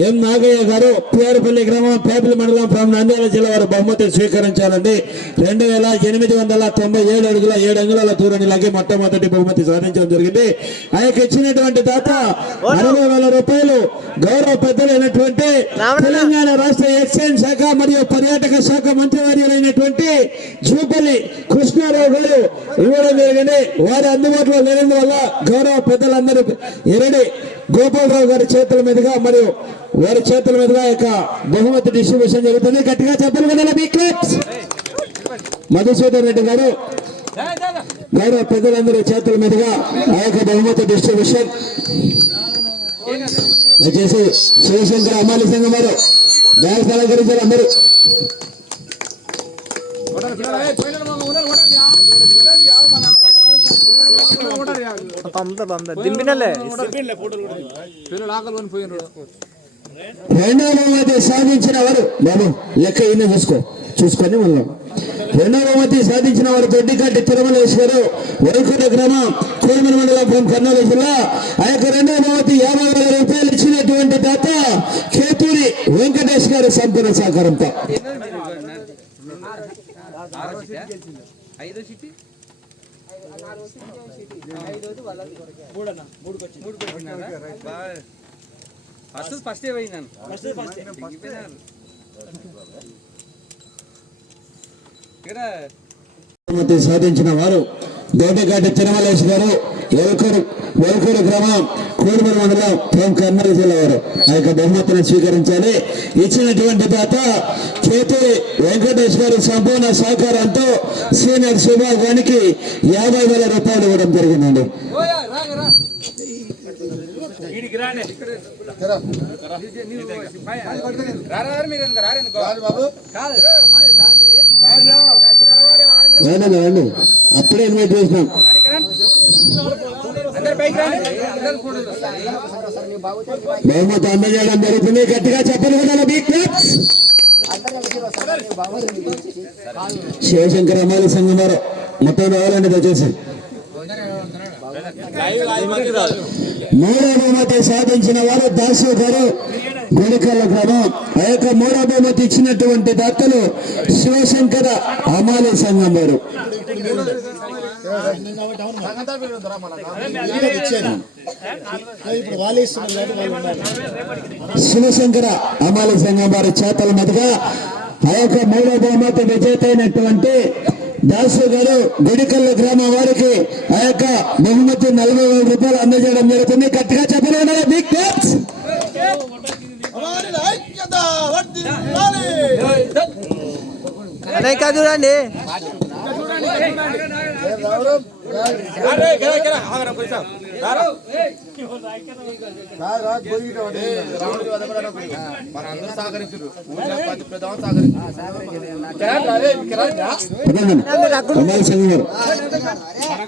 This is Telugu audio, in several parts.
ఎం నాగయ్య గారు పిఆర్పల్లి గ్రామం పేపల్లి మండలం ఫ్రమ్ నంద్యాల జిల్లా వారు బహుమతి స్వీకరించాలండి రెండు వేల ఎనిమిది వందల తొంభై ఏడు అడుగుల ఏడు అంగుళాల దూరాన్ని లాగి మొట్టమొదటి బహుమతి సాధించడం జరిగింది. ఆ యొక్క ఇచ్చినటువంటి దాత అరవై వేల రూపాయలు గౌరవ పెద్దలైనటువంటి తెలంగాణ రాష్ట్ర ఎక్సైజ్ శాఖ మరియు పర్యాటక శాఖ మంత్రివర్యులైనటువంటి జూపల్లి కృష్ణారావు గారు ఇవ్వడం జరిగింది. వారి అందుబాటులో లేనందువల్ల గౌరవ పెద్దలందరూ ఎరడి గోపాలరావు గారి చేతుల మీదుగా మరియు వారి చేతుల మీదుగా యొక్క బహుమతి డిస్ట్రిబ్యూషన్ జరుగుతుంది. గట్టిగా చెప్పాలి కదా మీ క్లబ్స్ మధుసూదన్ రెడ్డి గారు గౌరవ పెద్దలందరూ చేతుల మీదుగా ఆ యొక్క బహుమతి డిస్ట్రిబ్యూషన్ దయచేసి శివశంకర్ అమ్మాలి సంఘం వారు బ్యాగ్స్ అలంకరించారు అందరూ. పంపుతా పంపుతా దింపినలే రెండవ సాధించిన వారు బాబు లెక్క ఈయన చూసుకో. చూసుకొని మనం రెండవ సాధించిన వారు దొడ్డికట్టి తిరుమలేశ్వరు వైకుంఠ గ్రామం కోమల మండలం కర్నూలు జిల్లా. ఆ యొక్క రెండవ యాభై వేల రూపాయలు ఇచ్చినటువంటి దాత కేతూరి వెంకటేష్ గారి సంపూర్ణ సహకారంతో. ఐదో సిటీ ఫస్ట్ ఫస్ట్ పోయినాను ఇక్కడ సాధించిన వారు దోటగాటి తిరుమలేష్ గారు ఎలకూరు ఎలకూరు గ్రామం కోడుమూరు మండలం ఫ్రం కర్నూలు జిల్లా వారు. ఆ యొక్క బహుమతిని స్వీకరించాలి. ఇచ్చినటువంటి దాత కేతూరి వెంకటేష్ గారి సంపూర్ణ సహకారంతో సీనియర్ శుభాగానికి యాభై వేల రూపాయలు ఇవ్వడం జరిగిందండి. రారా మీరు ఎందుకు? రారు ఎందుకు? కాదు. రండి రండి అప్పుడే ఇన్వైట్ చేసినాం. బహుమతి అందజేయడం జరుగుతుంది. గట్టిగా చెప్పండి కదా బిగ్ క్లాప్స్. శివశంకర్ అమ్మాలి సంఘం వారు మొత్తం రావాలండి దయచేసి? మూడో బహుమతి సాధించిన వారు దాసు గారు. గుడికల్ల గ్రామం ఆ యొక్క మూడో బహుమతి ఇచ్చినటువంటి దాతలు శివశంకర అమాలి సంఘం వారు. శివశంకర అమాలి సంఘం వారి చేతల మీదుగా ఆ యొక్క మూడో బహుమతి విజేత అయినటువంటి దాసు గారు గుడికల్ల గ్రామం వారికి ఆ యొక్క బహుమతి నలభై వేల రూపాయలు అందజేయడం జరుగుతుంది. గట్టిగా చెప్పలేదు బిగ్ క్లాప్స్ ఇక్కడ చూడండి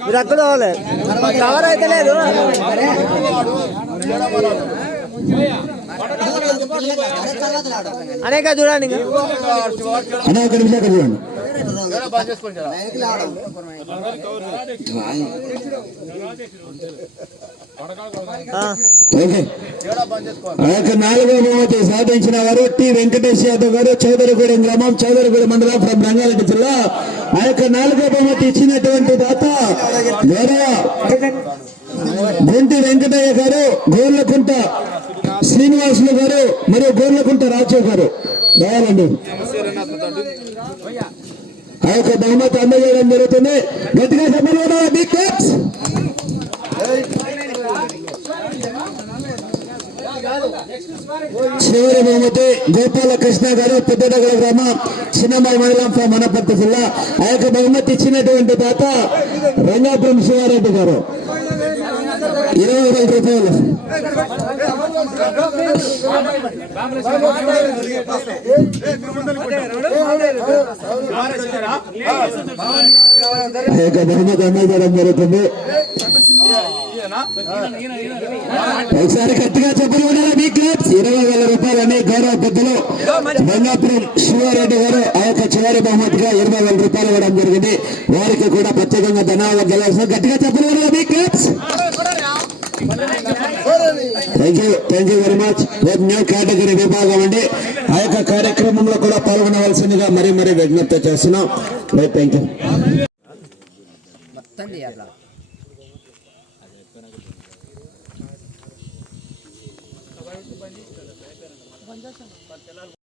మీరు అక్కడ పోవాలి కవర్ అయితే లేదు అనేక చూడండి అక్కడ చూడండి నాలుగో బహుమతి సాధించిన వారు టి వెంకటేష్ యాదవ్ గారు చౌదరిగూడెం గ్రామం చౌదరిగూడెం మండలం ఫ్రం రంగారెడ్డి జిల్లా ఆ యొక్క నాలుగో బహుమతి ఇచ్చినటువంటి దాత గౌరవ గుంటి వెంకటయ్య గారు గోర్లకుంట. శ్రీనివాసులు గారు మరియు గోర్లకుంట రాజు గారు. రావాలండి. ఆ యొక్క బహుమతి అందజేయడం జరుగుతుంది. గట్టిగా చెప్పండి బిగ్ చివరి బహుమతి గోపాల కృష్ణ గారు పెద్దడగల గ్రామం చిన్నమ్మాయి మహిళా ఫామ్ అనపర్తి జిల్లా. ఆ యొక్క బహుమతి ఇచ్చినటువంటి తాత రంగాపురం శివారెడ్డి గారు. ఇరవై వేల రూపాయలు ఆ యొక్క బహుమతి అందజేయడం జరుగుతుంది ఒకసారి గట్టిగా చెప్పలు ఉండాలి మీ క్లబ్స్ ఇరవై వేల రూపాయలని గౌరవ పెద్దలు రంగాపురం శివారెడ్డి గారు ఆ యొక్క చివరి బహుమతిగా ఇరవై వేల రూపాయలు ఇవ్వడం జరిగింది. వారికి కూడా ప్రత్యేకంగా ధన్యవాదాలు తెలియజేస్తున్నాం గట్టిగా చెప్పలు ఉండాలి మీ clubs thank you thank you very much రేపు న్యూ కేటగిరీ విభాగం అండి. ఆ యొక్క కార్యక్రమంలో కూడా పాల్గొనవలసిందిగా మరీ మరీ విజ్ఞప్తి చేస్తున్నాం. Right thank you